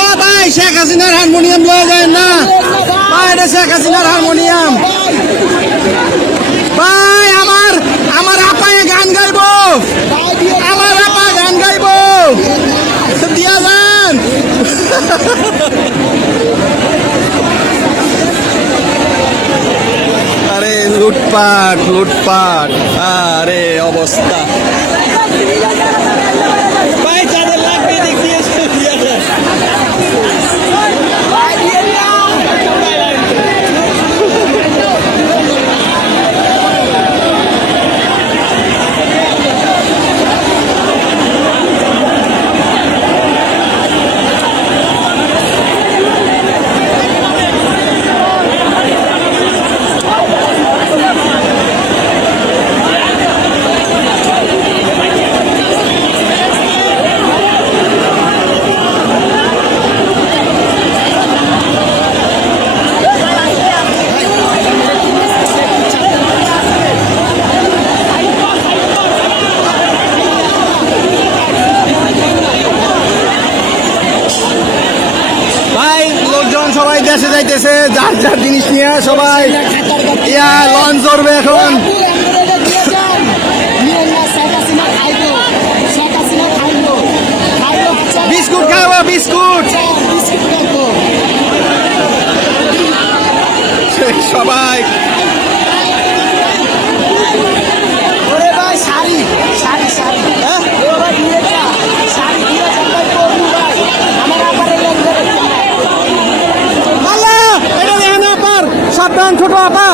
ও ভাই শেখ হাসিনার হারমোনিয়াম লয়ে যায় না ভাই, এটা শেখ হাসিনার হারমোনিয়াম ভাই। আমার আপায় গান গাইবো, আমার আপা গান গাইবো, দিয়া যান। আরে লুটপাট লুটপাট, আরে অবস্থা ভাই, যাদের লাগবে দেখিয়ে সবাই দেশে যাইতেছে, যার যার জিনিস নিয়ে সবাই লঞ্চ ধরবে এখন। বিস্কুট খাবো, বিস্কুট সবাই। সাবধান ছোট আপা,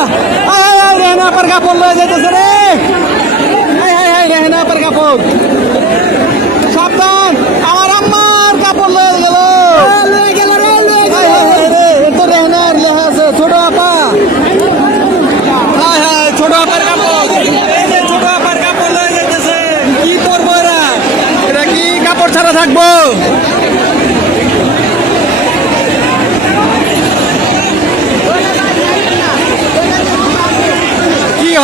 রেহানা আপার কাপড় লয়ে যাইতেছে রে, রেহানা আপার কাপড়। সাবধান, আমার আম্মার কাপড় লয়ে গেল তো, রেহানার লেখা আছে ছোট আপা। ছোট আপার কাপড়, ছোট আপার কাপড় লয়ে যাইতেছে। কি করবো এরা, এরা কি কাপড় ছাড়া থাকবো?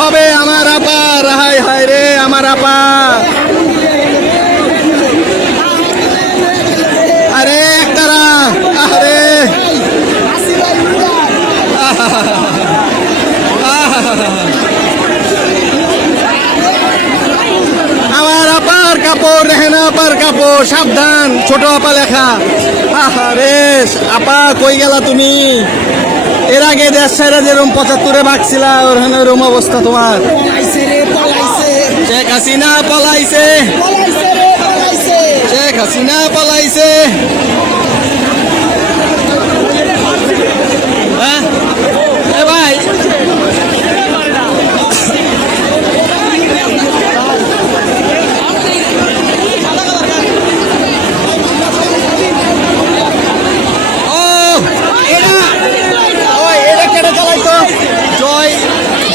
হবে আমার আপা, হাই হাই রে আমার আপা। আরে একতারা, আরে আমার আপার কাপড়, রেহানা আপার কাপড়। সাবধান ছোট আপা লেখা। আরে আপা কই গেলা তুমি? এর আগে দেশ ছেড়ে যেরকম 75-এ ভাগছিলা, ওরকম অবস্থা তোমার। শেখ হাসিনা পলাইছে, শেখ হাসিনা পলাইছে। হ্যাঁ ভাই,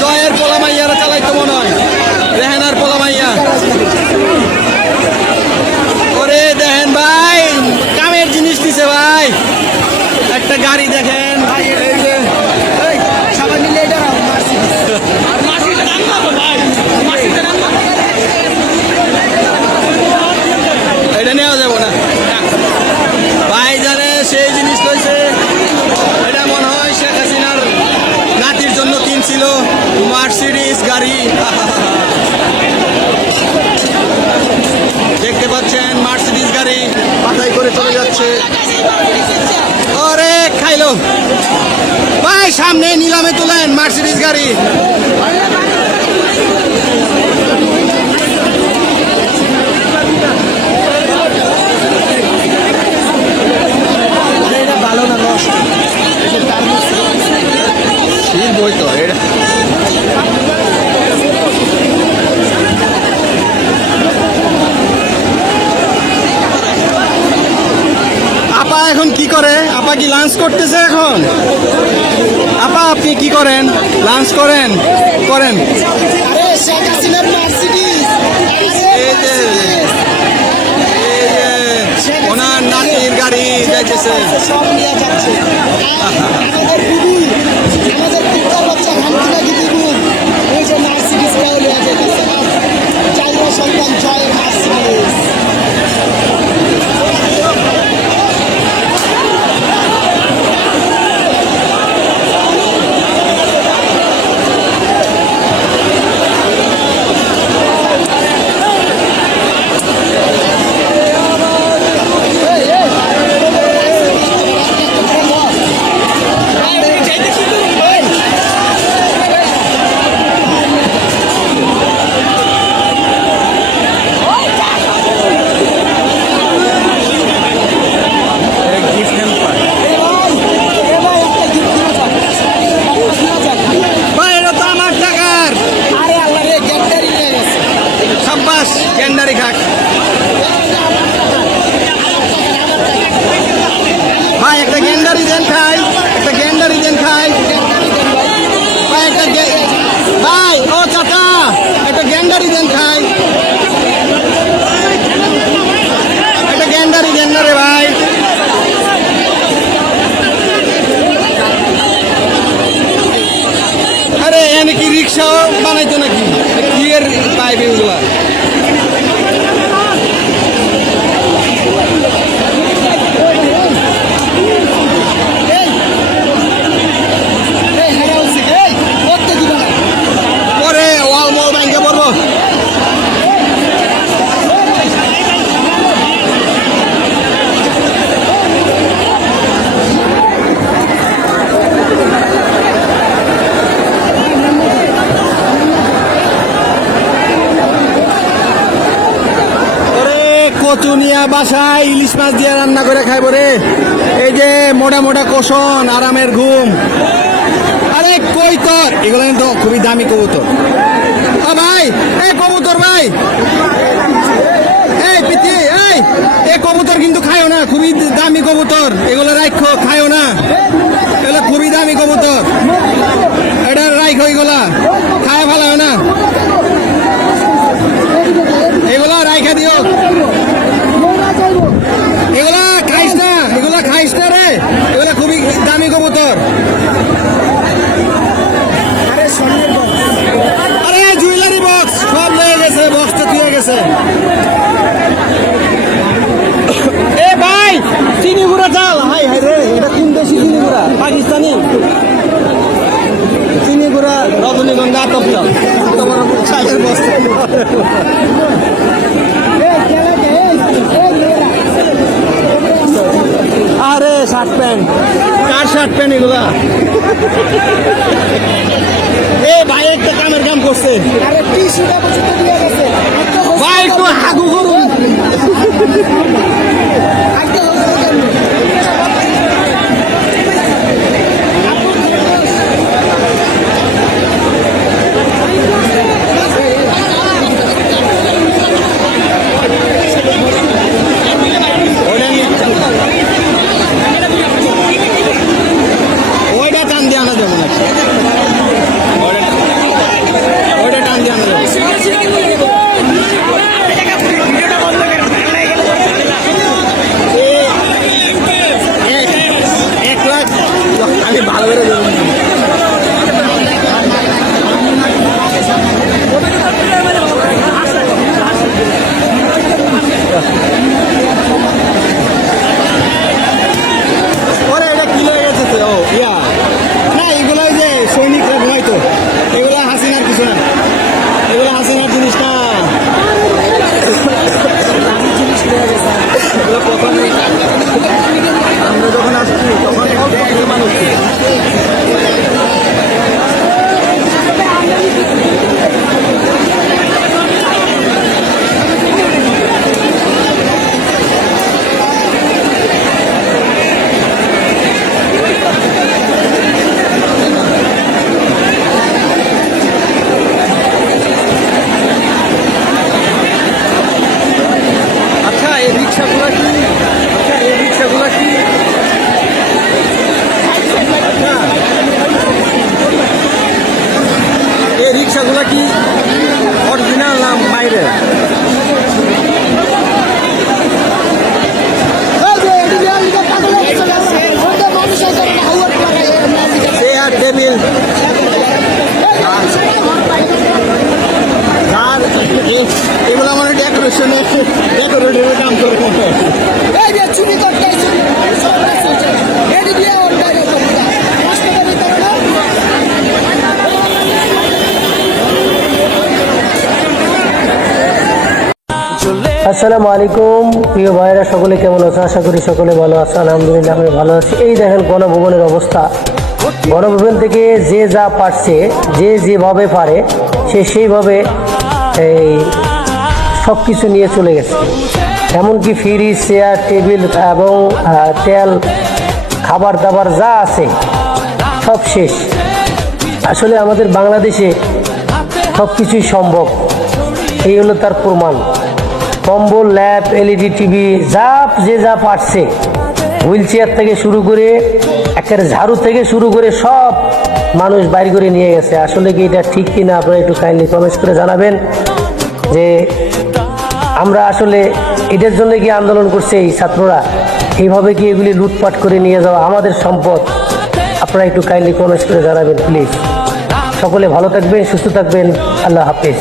জয়ের পোলা মাইয়ারা চালাইতো মনে হয়, রেহানার পোলা মাইয়া। ওরে দেখেন ভাই, কামের জিনিস দিছে ভাই, একটা গাড়ি দেখেন এটা নেওয়া যাবো না ভাই, জানে সেই জিনিস লইছে। এটা মনে হয় শেখ হাসিনার নাতির জন্য কিনছিল মার্সিডিজ গাড়ি। দেখতে পাচ্ছেন মার্সিডিজ গাড়ি মাথায় করে চলে যাচ্ছে। আরে খাইলো ভাই, সামনে নিলামে তুলেন মার্সিডিজ গাড়ি। ভালো না, নষ্ট বই তো এটা। আপা এখন কি করে? আপা কি লাঞ্চ করতেছে এখন? আপা আপনি কি করেন? লাঞ্চ করেন? করেন ওনার নাতির গাড়ি যাইতেছে। লিচু নিয়ে বাসায় ইলিশ মাছ দিয়ে রান্না করে খাইব রে। এই যে মোটা মোটা কোষণ, আরামের ঘুম। আরে কই তোর, এগুলো কিন্তু খুবই দামি কবুতর। ভাই এই কবুতর ভাই, এই পিতি এই কবুতর কিন্তু খায়ও না, খুবই দামি কবুতর। এগুলো রাখো, খায়ও না, এগুলো খুবই দামি কবুতর। এটা রাখো, এগুলা খায় ভালো না, এগুলা রাইখা দিও। এগুলা খাইস না, এগুলা খাইস না রে, এগুলা খুবই দামি কবুতর। আরে জুয়েলারি বক্স সব লয়ে গেছে, বক্সটা তুলে গেছে। এ ভাই চিনি গুঁড়া চাল, হাই হাই রে, এটা কোন দেশি চিনি গুঁড়া? পাকিস্তানি চিনি গুঁড়া, রজনীগন্ধা আতপ চাল, তোমার চালের বস্তা। আরে শার্ট প্যান্ট, কার শার্ট প্যান্ট এগুলা? এ ভাই একটা কামের কাম করছে ভাই, একটু হাগু করুন। ওইটা টান দিয়ে আনা যাবো না, ওইটা টান দিয়ে আনা যাবো। 1 লাখ আমি ভালো করে দেবো। ওরে এটা কি হয়ে গেছে তো? ও ইয়া না, এগুলো যে সৈনিকরা ঘুমাইতো, এগুলো হাসিনার কিছু না, এগুলো হাসিনার জিনিস না। এগুলো প্রথমে আমরা যখন আসছি তখন অল্প কিছু মানুষ ছিল। আচ্ছা এই রিক্সাগুলো কি, আচ্ছা এই রিক্সাগুলো কি, আচ্ছা এই রিক্সাগুলো কি অরিজিনাল নাম বাইরে? চেয়ার টেবিল এগুলো আমার ডেকোরেশনে ডেকোরেটরের কাম করবো। আসসালামু আলাইকুম প্রিয় ভাইরা, সকলে কেমন আছে? আশা করি সকলে ভালো আছে। আলহামদুলিল্লাহ আমি ভালো আছি। এই দেখেন গণভবনের অবস্থা। গণভবন থেকে যে যা পারছে, যে যেভাবে পারে সে সেইভাবে এই সব কিছু নিয়ে চলে গেছে। এমনকি ফ্রিজ, চেয়ার টেবিল এবং তেল, খাবার দাবার যা আছে সব শেষ। আসলে আমাদের বাংলাদেশে সব কিছুই সম্ভব, এই হলো তার প্রমাণ। কম্বল, ল্যাব, এলইডি টিভি, যে যা পারছে, হুইল চেয়ার থেকে শুরু করে একেবারে ঝাড়ু থেকে শুরু করে সব মানুষ বাইর করে নিয়ে গেছে। আসলে কি এটা ঠিক কিনা আপনারা একটু কাইন্ডলি কমেন্টস করে জানাবেন যে আমরা আসলে এটার জন্য কি আন্দোলন করছে এই ছাত্ররা? এইভাবে কি এগুলি লুটপাট করে নিয়ে যাওয়া আমাদের সম্পদ? আপনারা একটু কাইন্ডলি কমেন্টস করে জানাবেন প্লিজ। সকলে ভালো থাকবেন, সুস্থ থাকবেন। আল্লাহ হাফেজ।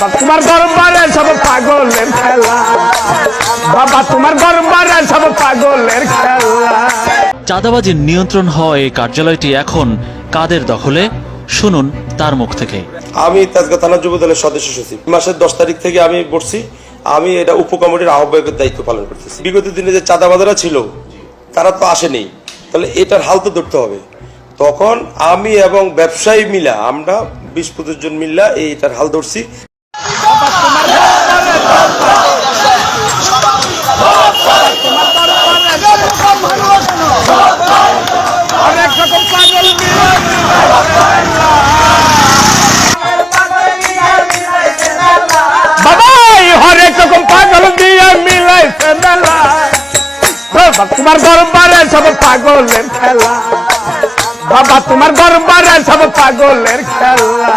বাবা তোমার দরবারে সব পাগলের খেলা, বাবা তোমার দরবারে সব পাগলের খেলা। চাঁদাবাজির নিয়ন্ত্রণ হওয়া এই কার্যালয়টি এখন কাদের দখলে? শুনুন তার মুখ থেকে। আমি তেজগাঁ থানা যুব দলের সদস্য সচিব, মাসের 10 তারিখ থেকে আমি বসছি। আমি এটা উপকমিটির আহ্বায়কের দায়িত্ব পালন করতেছি। বিগত দিনে যে চাঁদাবাজারা ছিল তারা তো আসেনি, তাহলে এটার হাল তো ধরতে হবে। তখন আমি এবং ব্যবসায়ী মিলা, আমরা 20-25 জন মিল্লা এইটার হাল ধরছি। হরেক রকম পাগল দিয়ে মিলাইছে মেলা, বাবা তোমার দরবারে সব পাগলের খেলা, বাবা তোমার দরবারে সব পাগলের খেলা।